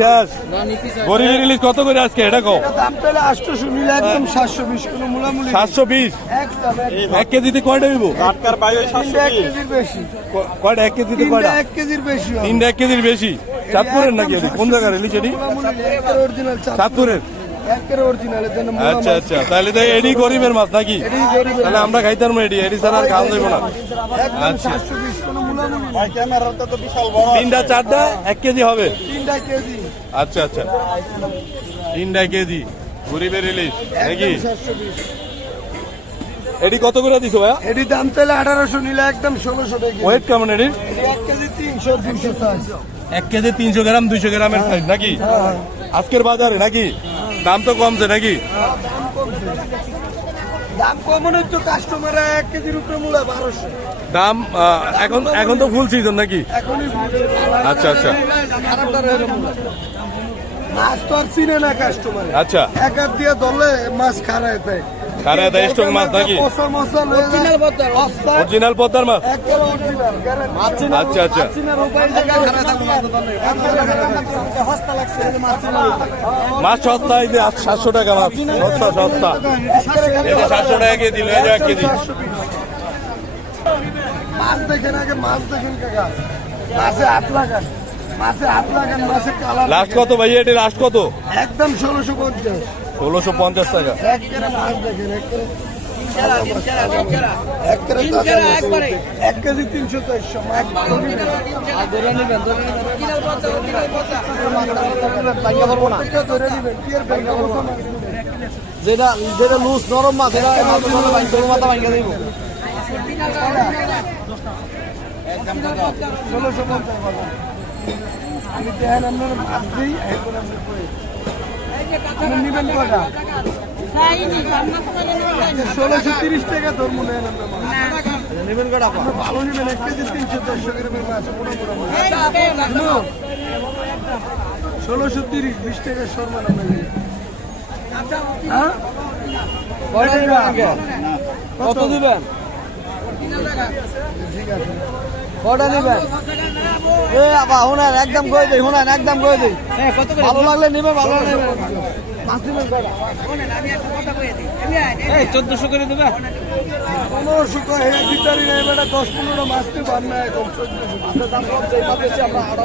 শেষ। গরিবের ইলিশ কত করে আজকে এটা কও। দাম পেলে আটশো নিলে একদম সাতশো বিশ কোনো মূলামূলি। সাতশো বিশ। এক কেজিতে কয়টা দিব আটকার বাইরে এক কেজির বেশি। কয়টা এক কেজিতে কয়টা? এক কেজির বেশি তিনটা এক কেজির বেশি। চাঁদপুরের নাকি কোন জায়গার ইলিশ এটি। চাঁদপুরের? আচ্ছা আচ্ছা। তাহলে তো এডি গরিবের মাছ নাকি? তাহলে আমরা খাইতাম এডি। এডি ছাড়া আর খাওয়া যাবে না। আচ্ছা। তিনটা চারটা এক কেজি হবে। তিনটা কেজি। আচ্ছা আচ্ছা। তিন ডাই কেজি গরিবের ইলিশ নাকি? এডি কত করে দিছো ভাইয়া? এটি দাম তাহলে আঠারোশো নিলে একদম ষোলোশো টাকা ওয়েট কেমন এডি এটি এক কেজি তিনশো সাইজ এক কেজি তিনশো গ্রাম দুইশো গ্রামের সাইজ নাকি? আজকের বাজারে নাকি? দাম তো কমছে নাকি? দাম কমানো তো কাস্টমার এক কেজির উপরে মূলা বারোশো। দাম এখন এখন তো ফুল সিজন নাকি? আচ্ছা, আচ্ছা। মাছ তো আর চিনে না কাস্টমার আচ্ছা। এক হাত দিয়ে ধরলে মাছ খারায় দেয়। দেয় strong মাছ নাকি? অরিজিনাল অরিজিনাল পদ্মার মাছ। আচ্ছা আচ্ছা। মাছ সস্তা এই যে সাতশো টাকা মাছ। সস্তা সস্তা। এই যে সাতশো টাকা। কেজি দিল এই যে এক কেজি। মাছ দেখেন আগে মাছ দেখেন কাকা। মাছে হাত লাগান। মাছে হাত লাগান মাছে কালার লাস্ট কত ভাই? এটি লাস্ট কত? একদম ষোলোশো পঞ্চাশ। ষোলোশো পঞ্চাশ টাকা। এক কেজি তিনশো চারশো? যেটা যেটা লুজ নরম মাছ এটা মাথা দিব ষোলোশো পঞ্চাশ আমি দেখেন আপনার মাছ দিই ষোলোশো তিরিশ টাকা নেবেন কটা ভালো নিবেন এক কেজি তিনশো চারশো গ্রামের মাছ ষোলোশো তিরিশ বিশ টাকা হ্যাঁ? কত দিবেন? ঠিক আছে। কয়টা নেবেন। এ আবা শুনেন একদম করে দিই শুনেন একদম করে দিই। ভালো লাগলে নেবে ভালো নেবে। চোদ্দশো করে দেবে? পনেরোশো কয় হ্যাঁ নেই বেটা দশ পনেরো মাছ বান না মাছের দাম কম আমরা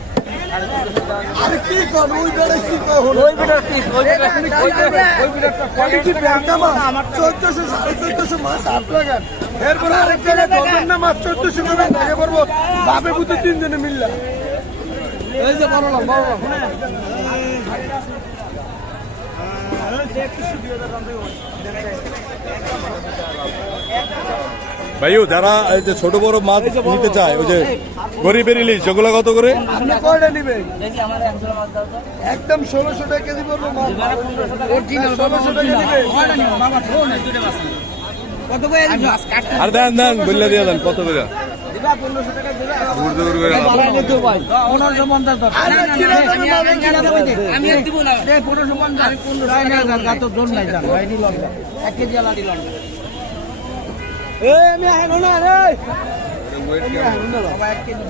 এরপরে আরেক জায়গায় ধরবেন না মাছ চোদ্দশো করে আগে পড়ব বাপে বুঝতে তিনজনে মিললাম এই যে বড় লাম বড় লাম ভাইও যারা এই যে ছোট বড় মাছ নিতে চায় ওই যে গরিবের ইলিশ যেগুলো কত করে? আপনি কয়টা নিবেন? একদম ষোলোশো টাকা কেজি পড়ব আর দেন দেন বললে দিয়ে দেন কত করে? দূর দূর করে লাভ। বাড়াই দিতে ভাই। 1550 দাও আরে কি না জানি মাছ আমি আর দিব? না। দে 1550 আমি 15 টাকা গাতো জোর নাই জান। ভাই দিল 1 কেজি আলা দিল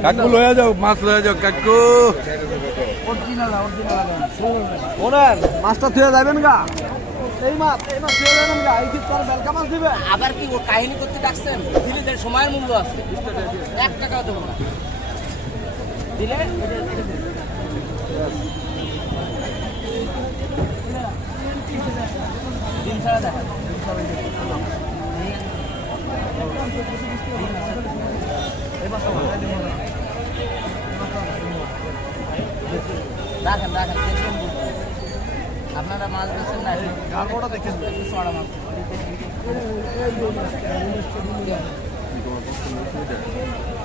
কাকু লয়ে যাও মাছ লয়ে যাও কাকু। ওনার মাছটা থুয়ে যাবেন গা। এই মাছ এই মাছ থুয়ে যাবেন গা। এই তোর বেলকা মাছ দিবে। আবার কি ও কাহিনী করতে ডাকছেন? দিলে তার সময়ের মূল্য আছে। এক টাকাও দেবো না। দিলে? দিন ছাড়া দেখা। রাখেন রাখেন দেখবেন আপনারা মাছ বেছেন না দেখেন। একটু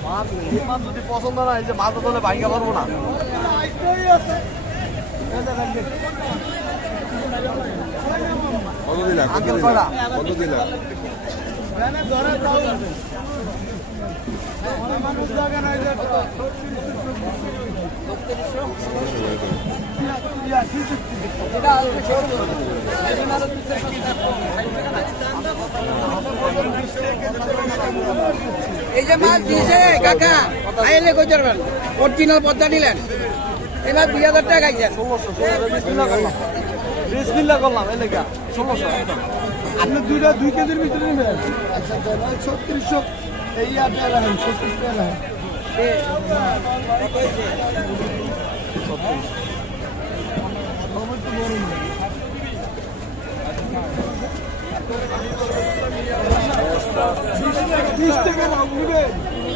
মাছ। মাছ যদি পছন্দ না যে মাছ ধরে ভাঙ্গা পারব না। কত দিলা? কত দিলা? এই যে মাছ দিয়েছে, কাকা, আইলে কই যাবেন অরিজিনাল পদ্মা নিলেন। এবার দুই হাজার টাকা বিসমিল্লা করলাম লেখা ষোলোশো আপনি দুইটা দুই কেজির ভিতরে নেবেন? আচ্ছা ছত্রিশশো এই আটটা রাখেন ছত্রিশ টাকা রাখেন। বিশ টাকা লাভ নেবেন।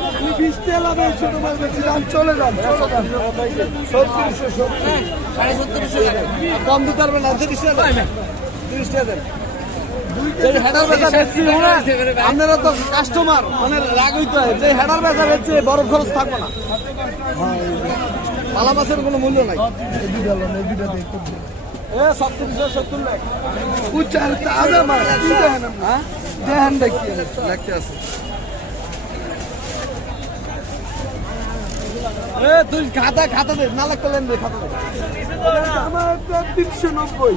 আপনি বিশ টাকা লাভে ছোট মাছ বেশি দাম চলে যান চলে যান। ছত্রিশশো সত্তর। সাড়ে সত্তরশো কম দিতে পারবেন না তিরিশ টাকা তিরিশ টাকা দেন। যে হেডার বেচা বেচছি না আপনারা তো কাস্টমার মানে রাগ হইতে হয়। যে হেডার বেচা বেচছে বড় খরচ থাকবে না। পালা মাছের কোনো মূল্য নাই। সত্তর লাখ। উচ্চার তাজা মাছ দেখেন হ্যাঁ? দেখেন দেখি। লাগতে আছে। তুই খাতা খাতা দে না লাগতে লেন দে। খাতা তিনশো নব্বই।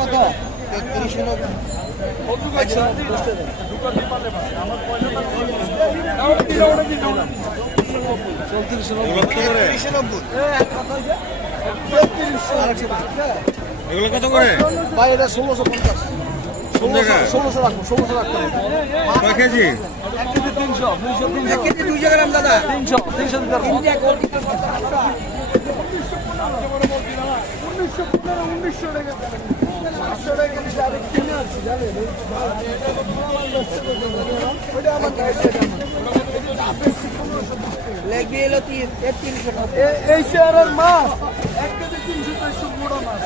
কত এগুলো করে? ভাই এটা ষোলোশো পঞ্চাশ। ষোলোশো রাখব ষোলোশো রাখতে হবে। কেজি? তিনশো দুইশো তিনশো। এক কেজি দুইশো গ্রাম দাদা। তিনশো তিনশো। উনিশশো পনেরো উনিশশো টাকা পাঁচশো টাকা কেজি আরে কিনে আছি জানেন ওইটা আমার লেগ দিয়ে এলো তিন- তিনশো টাকা। এই শেয়ারের মাছ এক কেজি তিনশো চারশো বড় মাছ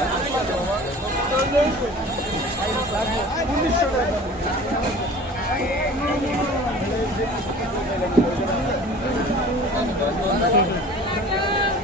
উনিশশো টাকা এই যে বড় লাল, বড় লাল। একশো টাকা দেবে একশো টাকা দেন। সব তাজা মাছ ভাই এ থেকে তাজা মাছ। এই যে একশো একশো বাকি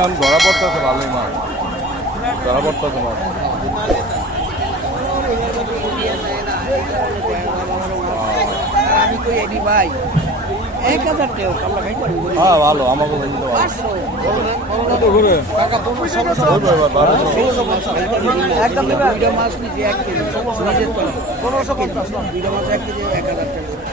আমি ধরা পড়তেছে ভালোই মাছ ধরা পড়তেছে মাছ হ্যাঁ ভালো আমাকে ষোলোশো একদম মাছ নিচে এক কেজি। পনেরোশো পঞ্চাশ। দুইটা মাছ এক কেজি এক হাজার টাকা।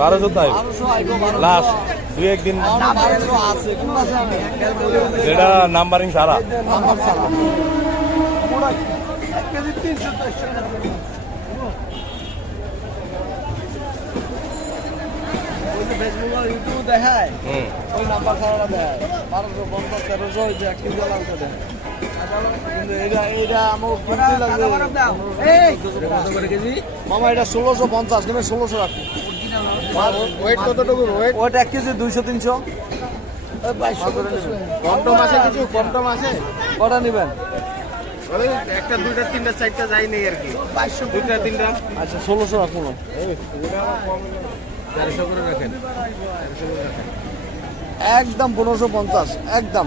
বারোশো তো আইব বারোশো লাস্ট দুই একদিন। যেটা নাম্বারিং সারা। দেখায় ওই নাম্বার ছাড়া দেয়। বারোশো পঞ্চাশ তেরোশো ওই যে এক কেজি মামা এটা ষোলোশো পঞ্চাশ কিন্তু ষোলোশো রাখি। ওয়েট কতটুকু? ওয়েট ওইটা এক কেজি দুইশো তিনশো। আছে কিছু? কম আছে? কটা নেবেন? একটা দুইটা তিনটা চারটা যাই নেই আর কি। বাইশশো দুইটা তিনটা? আচ্ছা ষোলোশো রাখুন। চারশো করে রাখেন। একদম পনেরোশো পঞ্চাশ একদম।